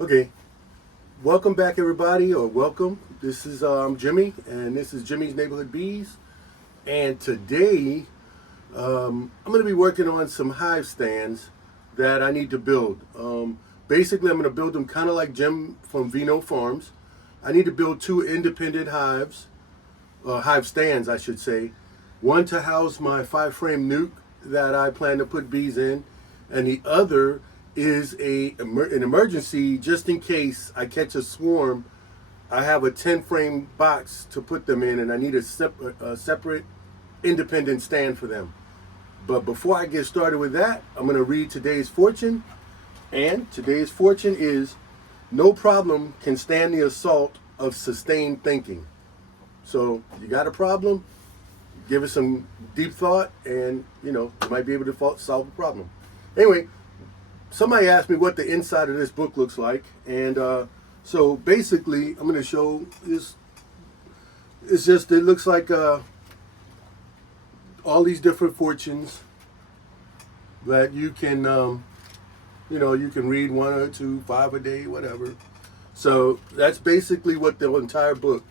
Okay, welcome back, everybody, or welcome. This is Jimmy, and this is Jimmy's Neighborhood Bees. And today, I'm going to be working on some hive stands that I need to build. Basically, I'm going to build them kind of like Jim from Vino Farms. I need to build two independent hive stands, I should say. One to house my 5-frame nuke that I plan to put bees in, and the other is an emergency just in case I catch a swarm. I have a 10-frame box to put them in, and I need a separate independent stand for them. But before I get started with that, I'm going to read today's fortune. And today's fortune is: no problem can stand the assault of sustained thinking. So you got a problem, give it some deep thought, and you might be able to solve the problem. Anyway, somebody asked me what the inside of this book looks like, and so basically I'm going to show this. It looks like all these different fortunes that you can you can read 1 or 2, 5 a day, whatever. So that's basically what the entire book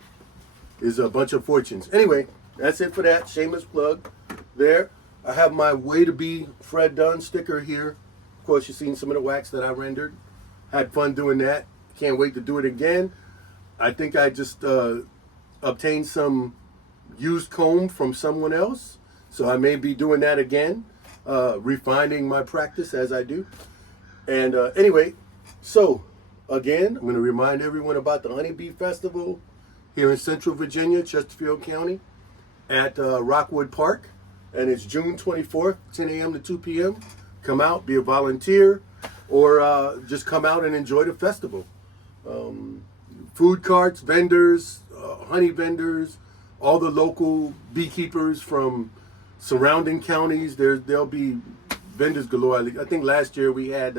is, a bunch of fortunes. Anyway, that's it for that shameless plug there. I have my Way to Be Fred Dunn sticker here. Of course, you've seen some of the wax that I rendered. Had fun doing that. Can't wait to do it again. I think I just obtained some used comb from someone else, so I may be doing that again, refining my practice as I do. And anyway, so again, I'm going to remind everyone about the Honeybee Festival here in Central Virginia, Chesterfield County, at Rockwood Park, and it's June 24th, 10 a.m. to 2 p.m. Come out, be a volunteer, or just come out and enjoy the festival. Food carts, vendors, honey vendors, all the local beekeepers from surrounding counties. There'll be vendors galore. I think last year we had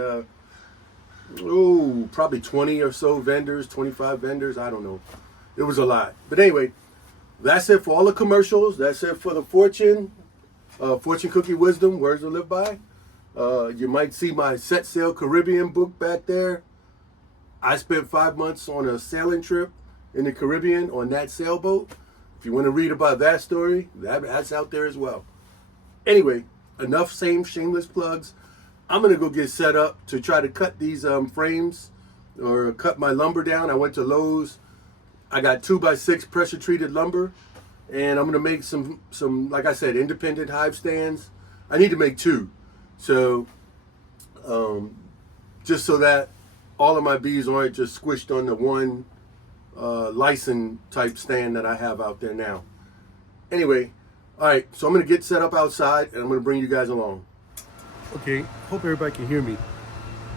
probably 20 or so vendors, 25 vendors. I don't know. It was a lot. But anyway, that's it for all the commercials. That's it for the fortune cookie wisdom, words to live by. You might see my Set Sail Caribbean book back there. I spent 5 months on a sailing trip in the Caribbean on that sailboat. If you want to read about that story, that's out there as well. Anyway, enough shameless plugs. I'm going to go get set up to try to cut these frames or cut my lumber down. I went to Lowe's. I got 2x6 pressure treated lumber, and I'm going to make some, like I said, independent hive stands. I need to make 2. So, just so that all of my bees aren't just squished on the one license type stand that I have out there now. Anyway, all right, so I'm going to get set up outside, and I'm going to bring you guys along. Okay, hope everybody can hear me.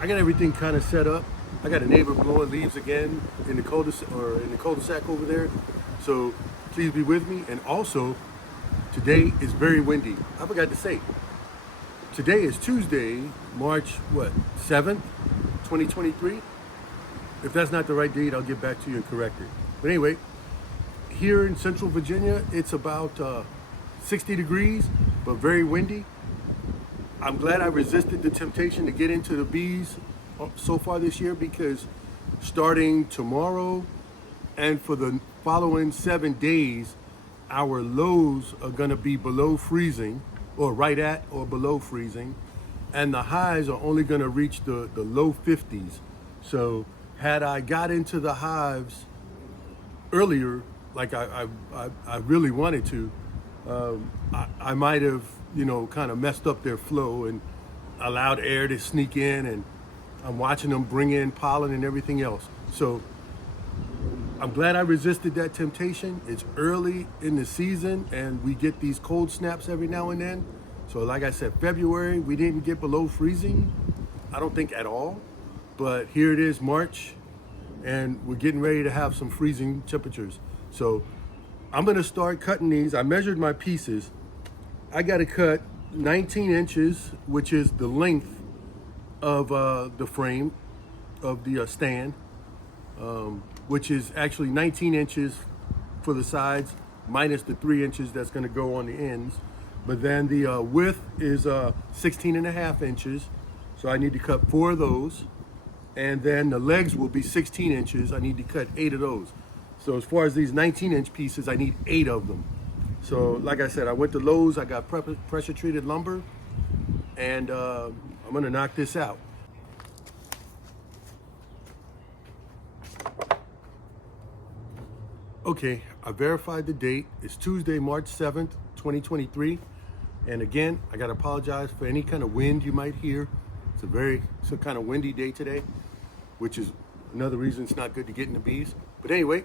I got everything kind of set up. I got a neighbor blowing leaves again in the cul-de-sac over there. So please be with me. And also, today is very windy. I forgot to say, today is Tuesday, March 7th, 2023. If that's not the right date, I'll get back to you and correct it. But anyway, here in Central Virginia, it's about 60 degrees, but very windy. I'm glad I resisted the temptation to get into the bees so far this year, because starting tomorrow and for the following 7 days, our lows are going to be below freezing, or right at or below freezing, and the highs are only going to reach the low 50s. So had I got into the hives earlier, like I really wanted to, I might have kind of messed up their flow and allowed air to sneak in, and I'm watching them bring in pollen and everything else. So I'm glad I resisted that temptation. It's early in the season, and we get these cold snaps every now and then. So like I said, February, we didn't get below freezing, I don't think at all. But here it is, March, and we're getting ready to have some freezing temperatures. So I'm going to start cutting these. I measured my pieces. I got to cut 19 inches, which is the length of the frame of the stand, which is actually 19 inches for the sides, minus the 3 inches that's going to go on the ends. But then the width is 16 and a half inches. So I need to cut 4 of those. And then the legs will be 16 inches. I need to cut 8 of those. So as far as these 19-inch pieces, I need 8 of them. So like I said, I went to Lowe's, I got pressure treated lumber, and I'm gonna knock this out. Okay, I verified the date. It's Tuesday, March 7th, 2023. And again, I gotta apologize for any kind of wind you might hear. It's a kind of windy day today, which is another reason it's not good to get in the bees. But anyway,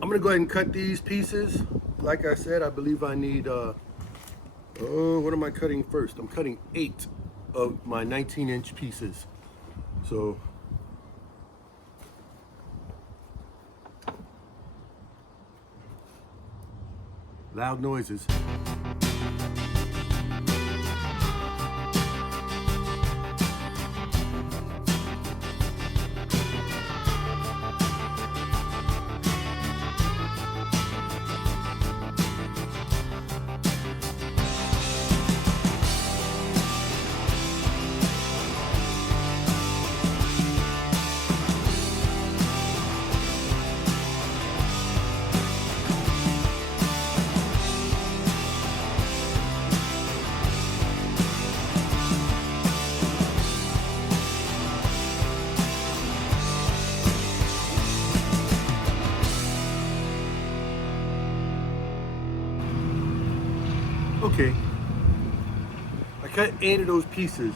I'm gonna go ahead and cut these pieces. Like I said, I believe I need, what am I cutting first? I'm cutting 8 of my 19-inch pieces. So, loud noises. Okay, I cut 8 of those pieces.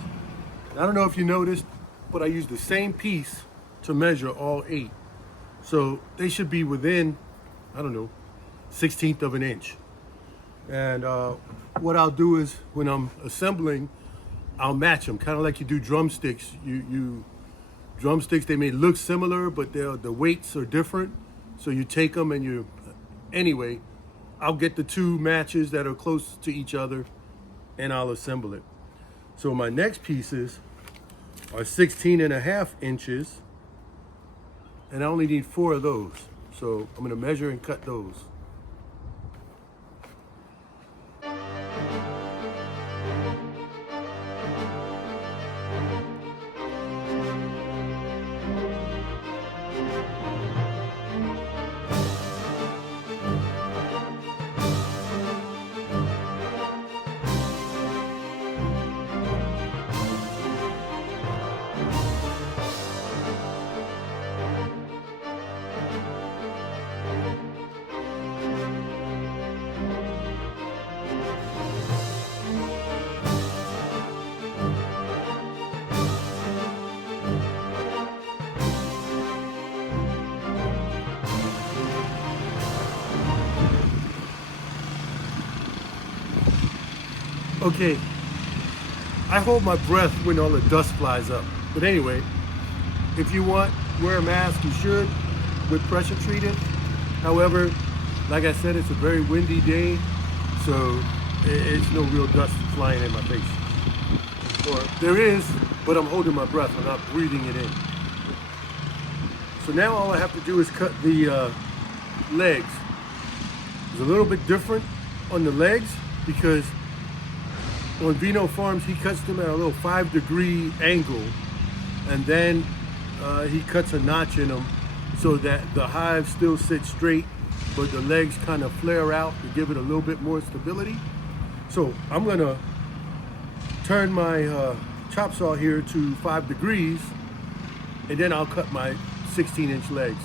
I don't know if you noticed, but I used the same piece to measure all 8. So they should be within, I don't know, 1/16 of an inch. And what I'll do is when I'm assembling, I'll match them, kind of like you do drumsticks. Drumsticks, they may look similar, but the weights are different. So you take them and anyway, I'll get the 2 matches that are close to each other and I'll assemble it. So my next pieces are 16.5 inches and I only need 4 of those. So I'm gonna measure and cut those. Okay, I hold my breath when all the dust flies up. But anyway, if you want, wear a mask, you should, with pressure treated. However, like I said, it's a very windy day, so it's no real dust flying in my face. Or there is, but I'm holding my breath, I'm not breathing it in. So now all I have to do is cut the legs. It's a little bit different on the legs because on Vino Farms, he cuts them at a little 5-degree angle, and then he cuts a notch in them so that the hive still sits straight, but the legs kind of flare out to give it a little bit more stability. So I'm gonna turn my chop saw here to 5 degrees, and then I'll cut my 16-inch legs.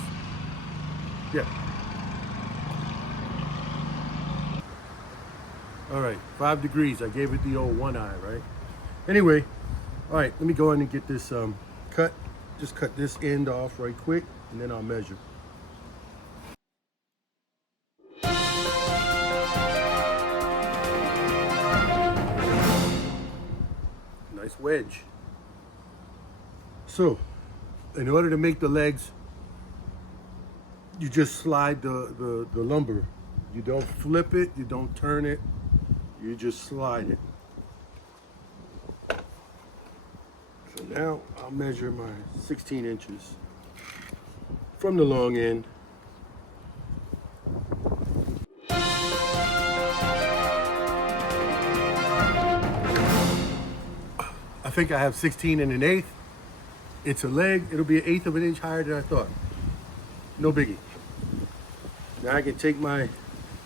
Yeah. All right, 5 degrees. I gave it the old one eye, right? Anyway, all right, let me go in and get this cut. Just cut this end off right quick, and then I'll measure. Nice wedge. So, in order to make the legs, you just slide the lumber. You don't flip it, you don't turn it. You just slide it. So now I'll measure my 16 inches from the long end. I think I have 16 1/8. It's a leg. It'll be 1/8 of an inch higher than I thought. No biggie. Now I can take my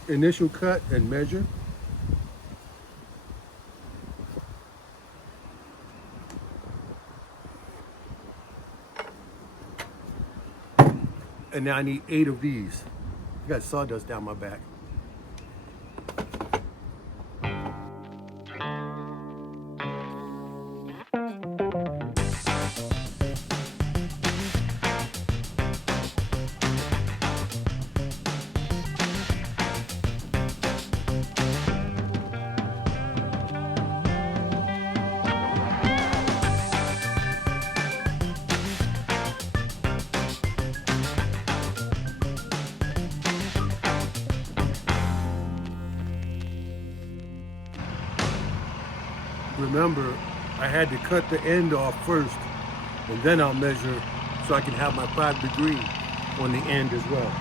initial cut and measure. And now I need 8 of these. I got sawdust down my back. Remember, I had to cut the end off first, and then I'll measure so I can have my 5 degree on the end as well.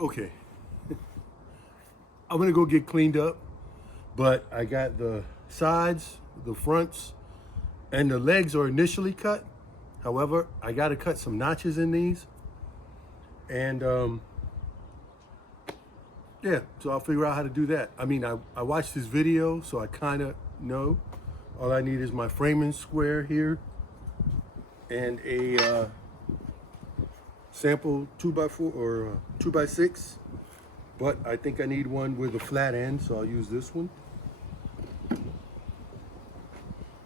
Okay, I'm gonna go get cleaned up, but I got the sides, the fronts, and the legs are initially cut. However, I gotta cut some notches in these, and yeah, so I'll figure out how to do that. I mean, I watched this video, so I kind of know. All I need is my framing square here and a sample 2x4 or 2x6, but I think I need one with a flat end, so I'll use this one.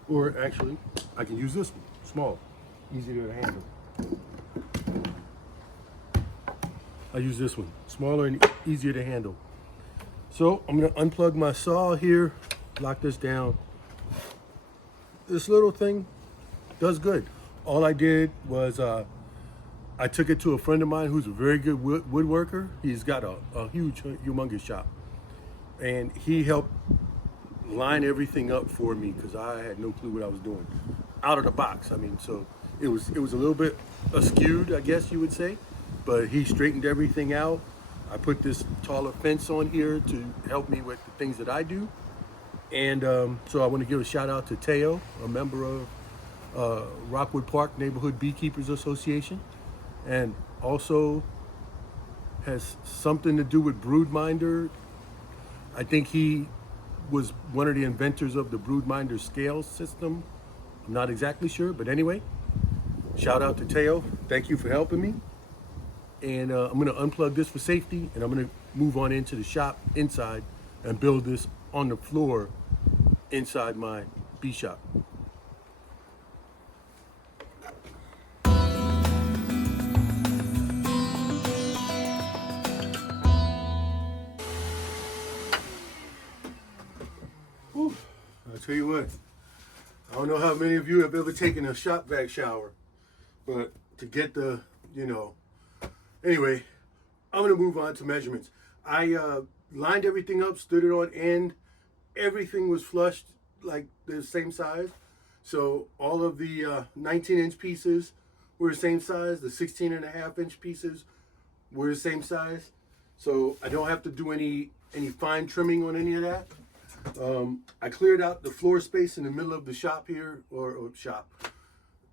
Or actually, I can use this one, small, easier to handle. I use this one, smaller and easier to handle. So I'm gonna unplug my saw here, lock this down. This little thing does good. All I did was I took it to a friend of mine who's a very good woodworker. He's got a huge, humongous shop. And he helped line everything up for me because I had no clue what I was doing. Out of the box, I mean, so it was a little bit askewed, I guess you would say. But he straightened everything out. I put this taller fence on here to help me with the things that I do. And so I want to give a shout out to Teo, a member of Rockwood Park Neighborhood Beekeepers Association. And also has something to do with Broodminder. I think he was one of the inventors of the Broodminder scale system. I'm not exactly sure, but anyway, shout out to Teo. Thank you for helping me. And I'm gonna unplug this for safety, and I'm gonna move on into the shop inside and build this on the floor inside my bee shop. I'll tell you what, I don't know how many of you have ever taken a shop vac shower, but to get the, anyway, I'm going to move on to measurements. I lined everything up, stood it on end. Everything was flushed like the same size. So all of the 19-inch pieces were the same size. The 16.5-inch pieces were the same size. So I don't have to do any fine trimming on any of that. I cleared out the floor space in the middle of the shop here, or shop.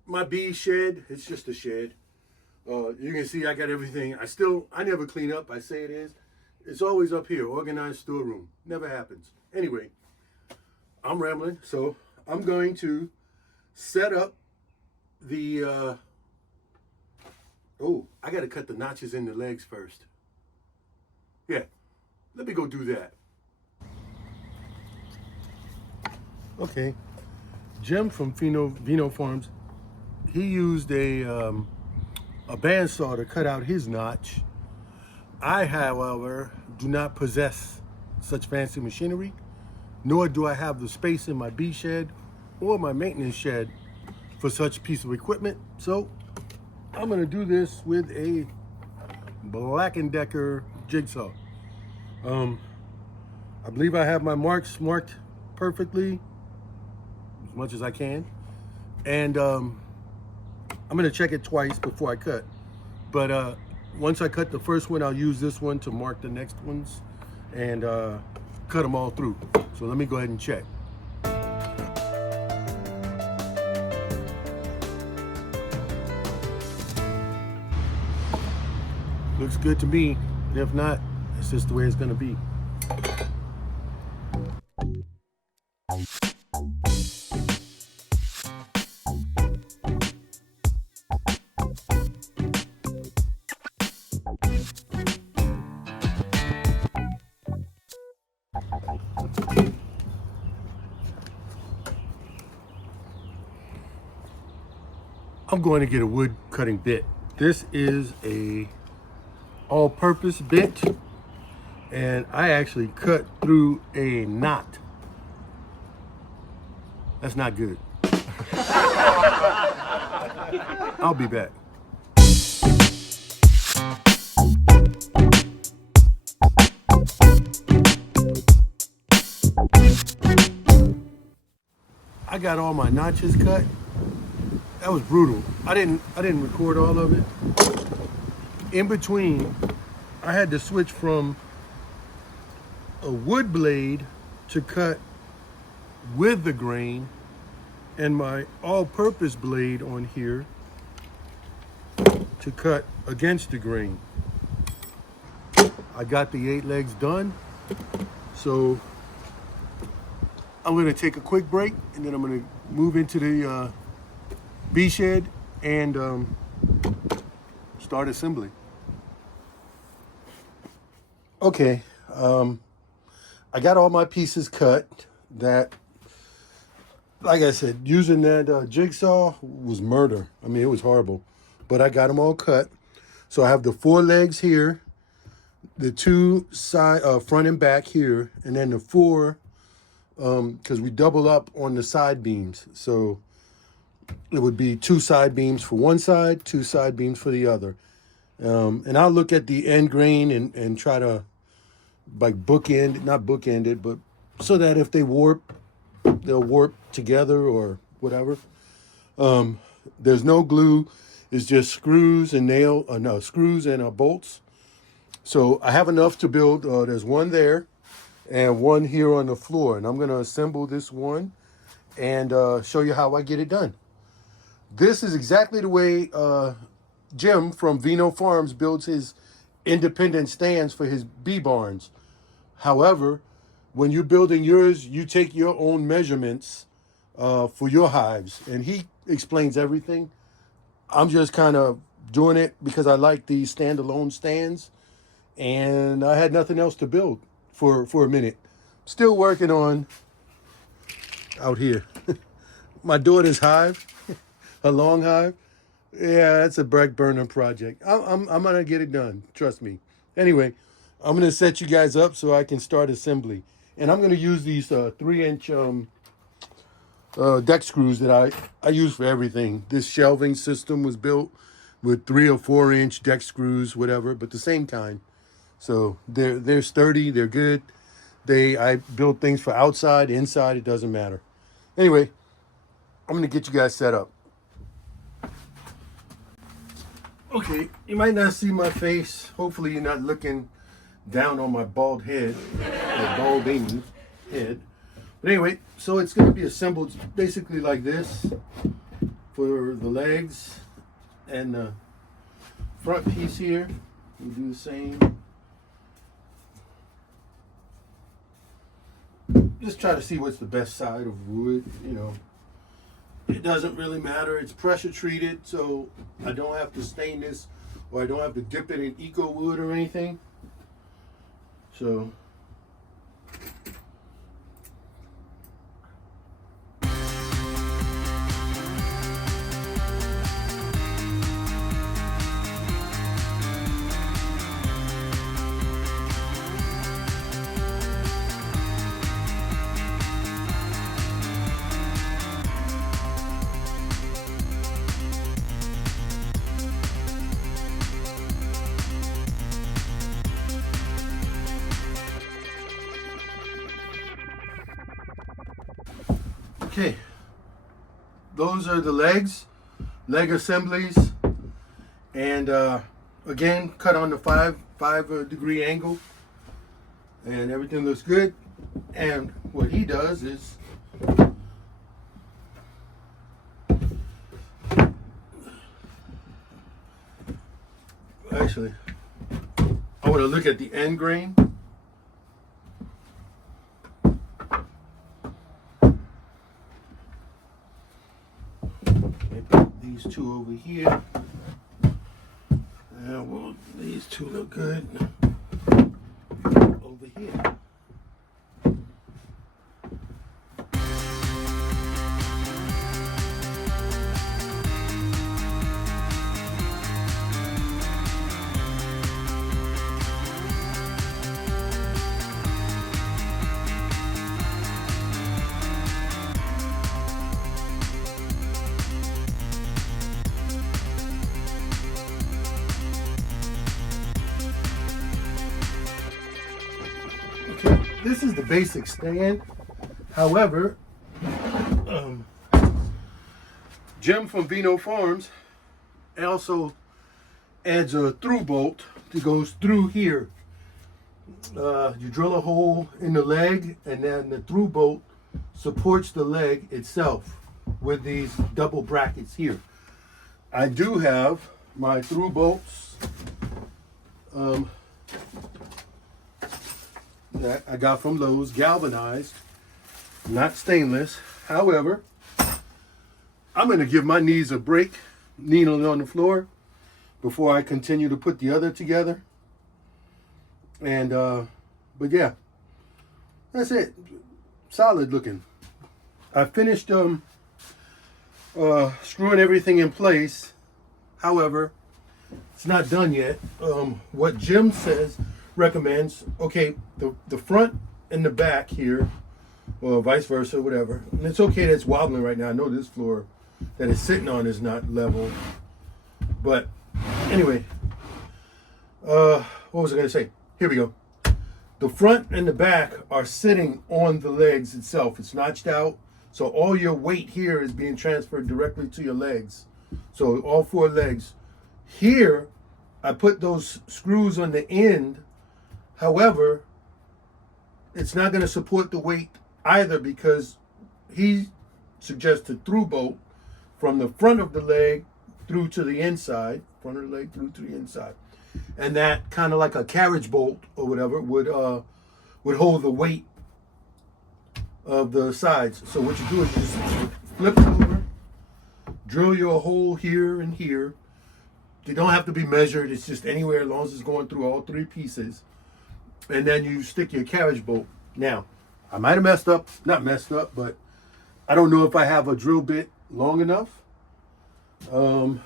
My bee shed, it's just a shed. You can see I got everything. I never clean up, I say it is. It's always up here, organized storeroom. Never happens. Anyway, I'm rambling, so I'm going to set up the, I gotta cut the notches in the legs first. Yeah, let me go do that. Okay, Jim from Vino Farms, he used a bandsaw to cut out his notch. I, however, do not possess such fancy machinery, nor do I have the space in my bee shed or my maintenance shed for such a piece of equipment. So I'm gonna do this with a Black & Decker jigsaw. I believe I have my marks marked perfectly, as much as I can. And I'm gonna check it twice before I cut. But once I cut the first one, I'll use this one to mark the next ones and cut them all through. So let me go ahead and check. Looks good to me. And if not, it's just the way it's gonna be. I'm going to get a wood cutting bit. This is a all-purpose bit, and I actually cut through a knot. That's not good. I'll be back. I got all my notches cut. That was brutal. I didn't record all of it. In between, I had to switch from a wood blade to cut with the grain and my all-purpose blade on here to cut against the grain. I got the 8 legs done, so I'm going to take a quick break and then I'm going to move into the bee shed and start assembly. Okay, I got all my pieces cut. That, like I said, using that jigsaw was murder. I mean, it was horrible, but I got them all cut. So I have the 4 legs here, the 2 side, front and back here, and then the 4, because we double up on the side beams. So it would be 2 side beams for one side, 2 side beams for the other. And I'll look at the end grain and try to like bookend, not bookend it, but so that if they warp, they'll warp together or whatever. There's no glue. It's just screws and screws and bolts. So I have enough to build. There's one there and one here on the floor. And I'm going to assemble this one and show you how I get it done. This is exactly the way Jim from Vino Farms builds his independent stands for his bee barns. However, when you're building yours, you take your own measurements for your hives, and he explains everything. I'm just kind of doing it because I like these standalone stands, and I had nothing else to build for a minute. Still working on out here. My daughter's hive, a long hive. Yeah, that's a back burner project. I'm gonna get it done. Trust me. Anyway, I'm gonna set you guys up so I can start assembly, and I'm gonna use these 3-inch deck screws that I use for everything. This shelving system was built with 3 or 4-inch deck screws, whatever, but the same kind. So they're sturdy. They're good. I build things for outside, inside. It doesn't matter. Anyway, I'm gonna get you guys set up. Okay, you might not see my face. Hopefully you're not looking down on my bald head, or balding head. But anyway, so it's going to be assembled basically like this for the legs and the front piece here. We do the same. Just try to see what's the best side of wood, you know. It doesn't really matter. It's pressure treated, so I don't have to stain this or I don't have to dip it in eco wood or anything. So Okay, those are the leg assemblies, and again, cut on the 5 degree angle, and everything looks good. And what he does is actually, I want to look at the end grain. These two over here. And well, these two look good over here. Okay, this is the basic stand. However, Jim from Vino Farms also adds a through bolt that goes through here. You drill a hole in the leg, and then the through bolt supports the leg itself with these double brackets here. I do have my through bolts that I got from Lowe's, galvanized, not stainless. However, I'm going to give my knees a break, kneeling on the floor, before I continue to put the other together. And but yeah, that's it. Solid looking. I finished screwing everything in place. However, it's not done yet. What Jim recommends, okay, the front and the back here, or vice versa, whatever. And it's okay that it's wobbling right now. I know this floor that it's sitting on is not level. But anyway, what was I going to say? Here we go. The front and the back are sitting on the legs itself. It's notched out. So all your weight here is being transferred directly to your legs. So all 4 legs. Here, I put those screws on the end. However, it's not going to support the weight either, because he suggests a through bolt from the front of the leg through to the inside, front of the leg through to the inside. And that kind of like a carriage bolt or whatever would hold the weight of the sides. So what you do is you just flip it over, drill your hole here and here. They don't have to be measured. It's just anywhere as long as it's going through all 3 pieces. And then you stick your carriage bolt. Now, I might have not messed up, but I don't know if I have a drill bit long enough for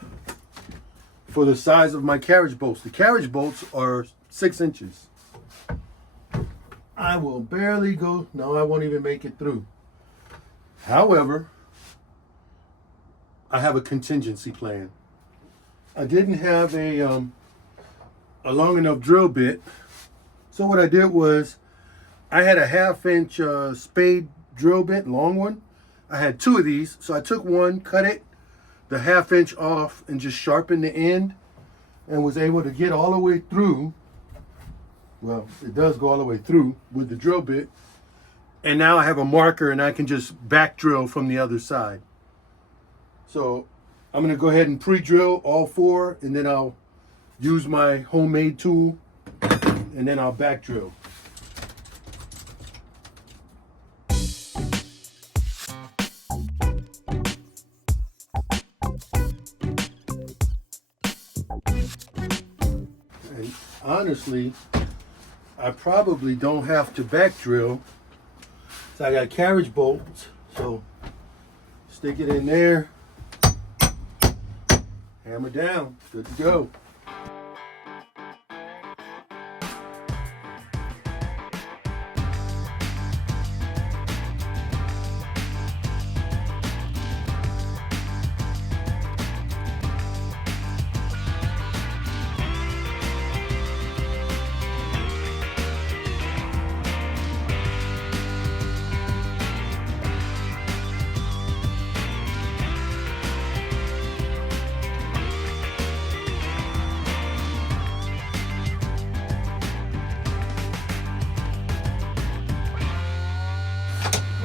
the size of my carriage bolts. The carriage bolts are 6 inches. I will barely go, no, I won't even make it through. However, I have a contingency plan. I didn't have a long enough drill bit. So what I did was, I had a 1/2 inch spade drill bit, long one. I had 2 of these, so I took one, cut it the 1/2 inch off, and just sharpened the end, and was able to get all the way through. Well, it does go all the way through with the drill bit. And now I have a marker, and I can just back drill from the other side. So I'm going to go ahead and pre-drill all 4, and then I'll use my homemade tool, and then I'll back drill. And honestly, I probably don't have to back drill. So I got carriage bolts, so stick it in there, hammer down, good to go.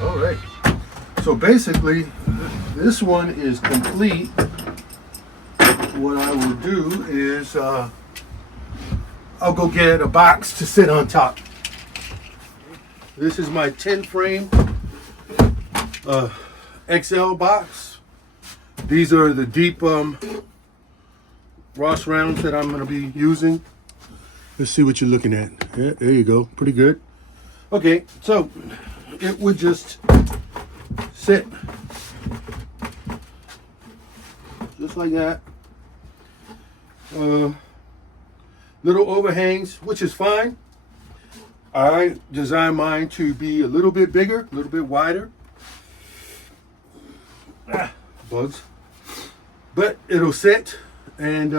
All right. So basically, this one is complete. What I will do is I'll go get a box to sit on top. This is my 10 frame XL box. These are the deep Ross rounds that I'm going to be using. Let's see what you're looking at. Yeah, there you go. Pretty good. Okay, so it would just sit just like that. Little overhangs, which is fine. I designed mine to be a little bit bigger, a little bit wider. Bugs. But it'll sit, and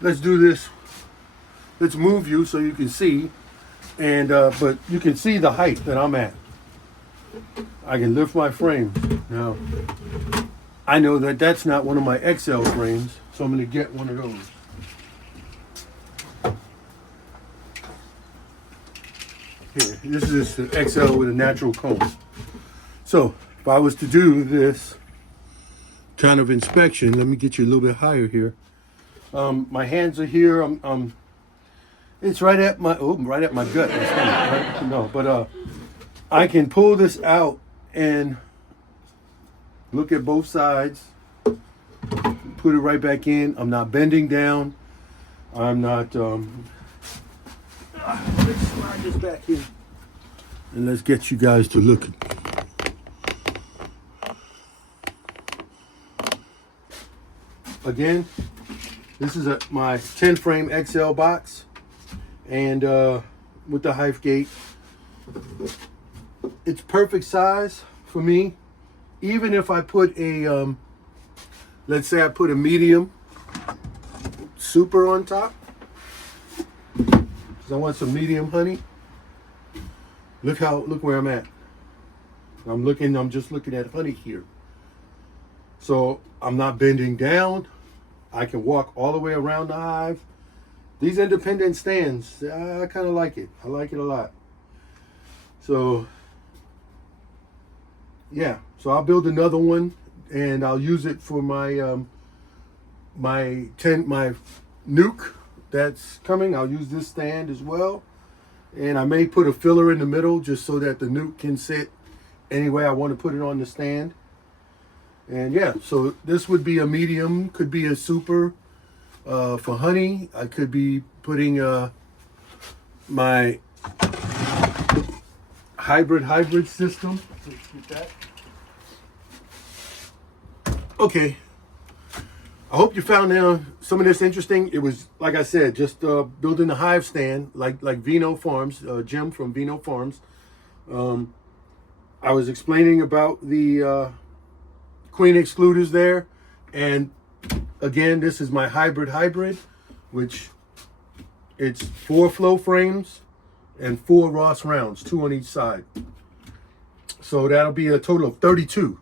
let's do this. Let's move you so you can see, and but you can see the height that I'm at. I can lift my frame. Now, I know that that's not one of my XL frames, so I'm going to get one of those. Here, this is the XL with a natural cone. So, if I was to do this kind of inspection, let me get you a little bit higher here. My hands are here. It's right at my right at my gut. That's funny, right? No, but I can pull this out and look at both sides. Put it right back in. I'm not bending down. I'm not. Let's slide this back in, and let's get you guys to look. Again, this is my 10 frame XL box, and with the Hive gate, it's perfect size for me. Even if I put a, let's say I put a medium super on top, because I want some medium honey. Look where I'm at. I'm just looking at honey here. So I'm not bending down. I can walk all the way around the hive. These independent stands, I kind of like it. I like it a lot. So yeah, so I'll build another one, and I'll use it for my my nuke that's coming. I'll use this stand as well, and I may put a filler in the middle just so that the nuke can sit any way I want to put it on the stand. And yeah, so this would be a medium, could be a super for honey. I could be putting my hybrid system. Let's get that. Okay. I hope you found some of this interesting. It was, like I said, just building a hive stand, like Vino Farms, Jim from Vino Farms. I was explaining about the queen excluders there, and again, this is my hybrid, which it's 4 flow frames and 4 Ross rounds, 2 on each side. So that'll be a total of 32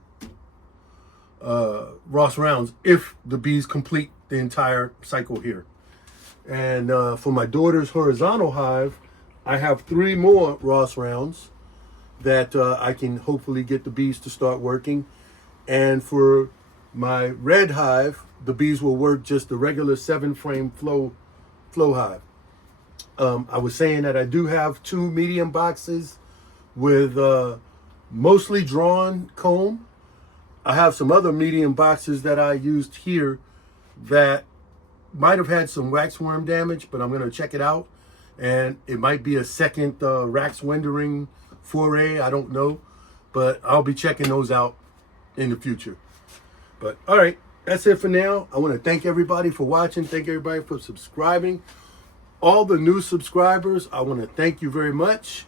Ross rounds if the bees complete the entire cycle here. And for my daughter's horizontal hive, I have 3 more Ross rounds that I can hopefully get the bees to start working. And for my red hive, the bees will work just the regular 7 frame flow hive. I was saying that I do have 2 medium boxes with mostly drawn comb. I have some other medium boxes that I used here that might have had some waxworm damage, but I'm going to check it out. And it might be a second wax windering foray. I don't know, but I'll be checking those out in the future. But all right, that's it for now. I want to thank everybody for watching. Thank everybody for subscribing. All the new subscribers, I want to thank you very much.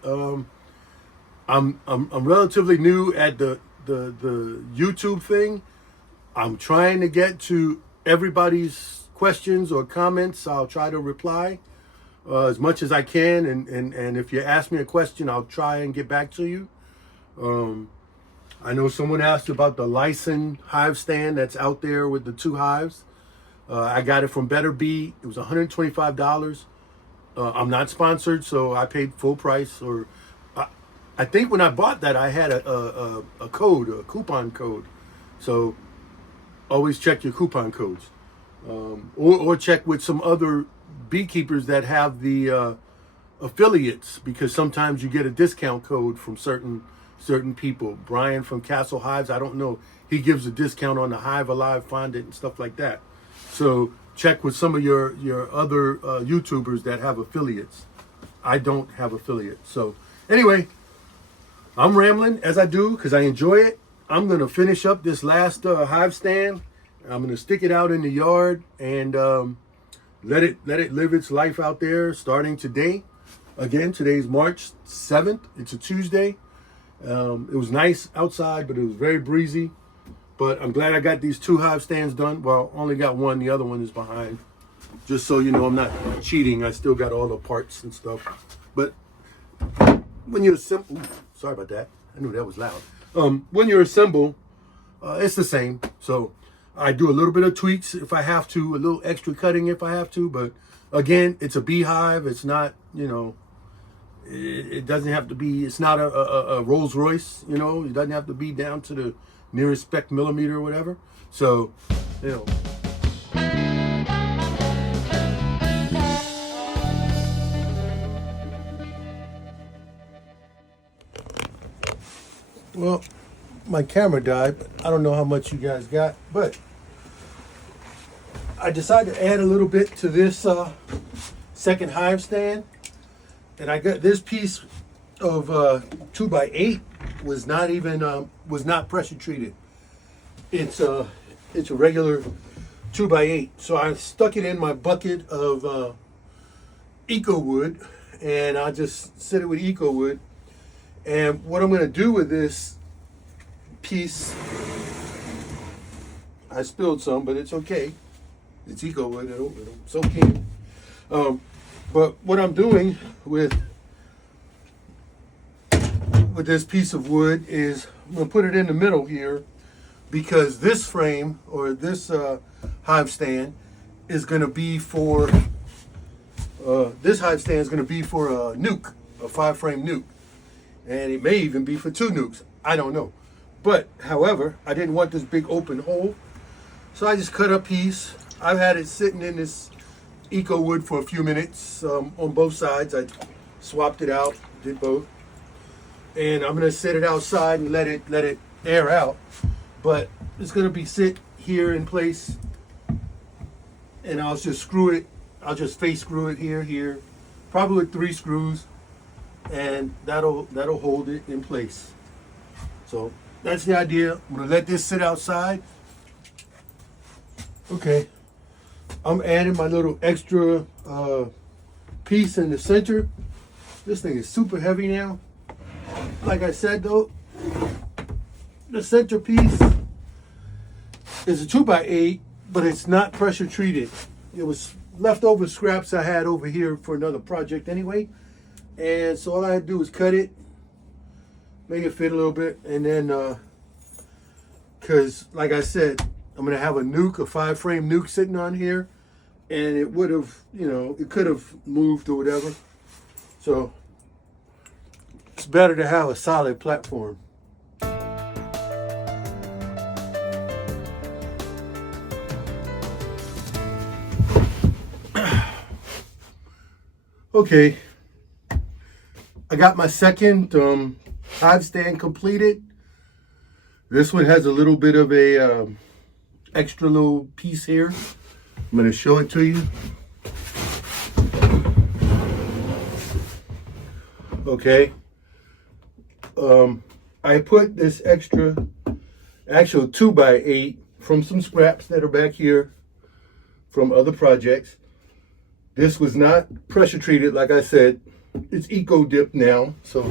I'm relatively new at the YouTube thing. I'm trying to get to everybody's questions or comments. I'll try to reply as much as I can, and if you ask me a question, I'll try and get back to you. I know someone asked about the licensed hive stand that's out there with the 2 hives. I got it from Better Bee. It was $125. I'm not sponsored, so I paid full price. Or I think when I bought that, I had a code, a coupon code. So always check your coupon codes, or check with some other beekeepers that have the affiliates, because sometimes you get a discount code from certain people. Brian from Castle Hives, I don't know, he gives a discount on the Hive Alive fondant and stuff like that. So check with some of your other YouTubers that have affiliates. I don't have affiliates. So anyway, I'm rambling as I do because I enjoy it. I'm going to finish up this last hive stand. I'm going to stick it out in the yard and let it live its life out there starting today. Again, today's March 7th. It's a Tuesday. It was nice outside, but it was very breezy. But I'm glad I got these 2 hive stands done. Well, only got one. The other one is behind. Just so you know, I'm not cheating. I still got all the parts and stuff. But when you assemble, sorry about that. I knew that was loud. When you assemble, it's the same. So I do a little bit of tweaks if I have to, a little extra cutting if I have to. But again, it's a beehive. It's not, it doesn't have to be, it's not a Rolls Royce, it doesn't have to be down to the nearest spec millimeter or whatever. So, well, my camera died, but I don't know how much you guys got, but I decided to add a little bit to this second hive stand. And I got this piece of 2x8 was not pressure treated. It's a regular 2x8. So I stuck it in my bucket of Eco Wood, and I just set it with Eco Wood. And what I'm going to do with this piece, I spilled some, but it's okay. It's Eco Wood. It'll soak in. But what I'm doing with this piece of wood is I'm going to put it in the middle here, because this frame or this hive stand is going to be for a nuke, a 5-frame nuke, and it may even be for 2 nukes. I don't know. But however, I didn't want this big open hole, so I just cut a piece. I've had it sitting in this Eco Wood for a few minutes on both sides. I swapped it out, did both, and I'm gonna set it outside and let it air out. But it's gonna be sit here in place, and I'll just screw it. I'll just face screw it here, probably with 3 screws, and that'll hold it in place. So that's the idea. I'm gonna let this sit outside. Okay. I'm adding my little extra piece in the center. This thing is super heavy now. Like I said though, the center piece is a 2x8, but it's not pressure treated. It was leftover scraps I had over here for another project anyway. And so all I had to do was cut it, make it fit a little bit, and then, cause like I said, I'm gonna have a nuke, a 5-frame nuke sitting on here, and it would have, it could have moved or whatever. So it's better to have a solid platform. Okay, I got my second hive stand completed. This one has a little bit of a extra little piece here. I'm going to show it to you. Okay. I put this actual 2x8 from some scraps that are back here from other projects. This was not pressure treated, like I said. It's eco dipped now, so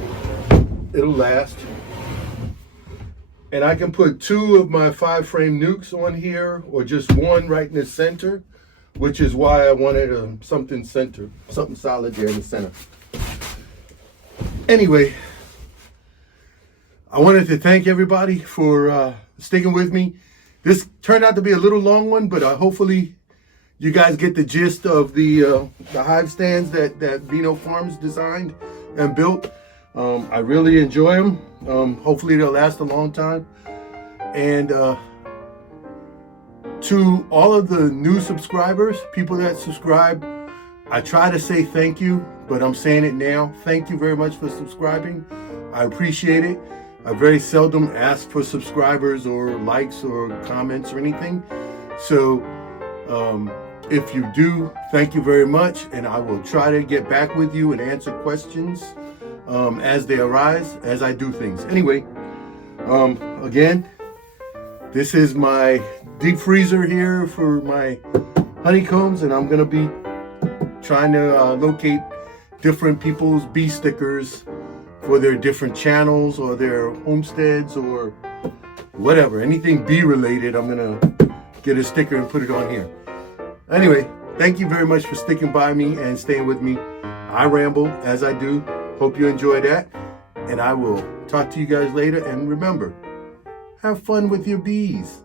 it'll last. And I can put 2 of my 5-frame nukes on here, or just 1 right in the center, which is why I wanted something solid there in the center. Anyway, I wanted to thank everybody for sticking with me. This turned out to be a little long one, but hopefully you guys get the gist of the hive stands that Vino Farms designed and built. I really enjoy them. Hopefully they'll last a long time. And to all of the new subscribers, people that subscribe, I try to say thank you, but I'm saying it now. Thank you very much for subscribing. I appreciate it. I very seldom ask for subscribers or likes or comments or anything. So if you do, thank you very much. And I will try to get back with you and answer questions as they arise, as I do things. Anyway, again, this is my deep freezer here for my honeycombs, and I'm going to be trying to locate different people's bee stickers for their different channels or their homesteads or whatever. Anything bee related, I'm going to get a sticker and put it on here. Anyway, thank you very much for sticking by me and staying with me. I ramble as I do. Hope you enjoy that. And I will talk to you guys later. And remember, have fun with your bees.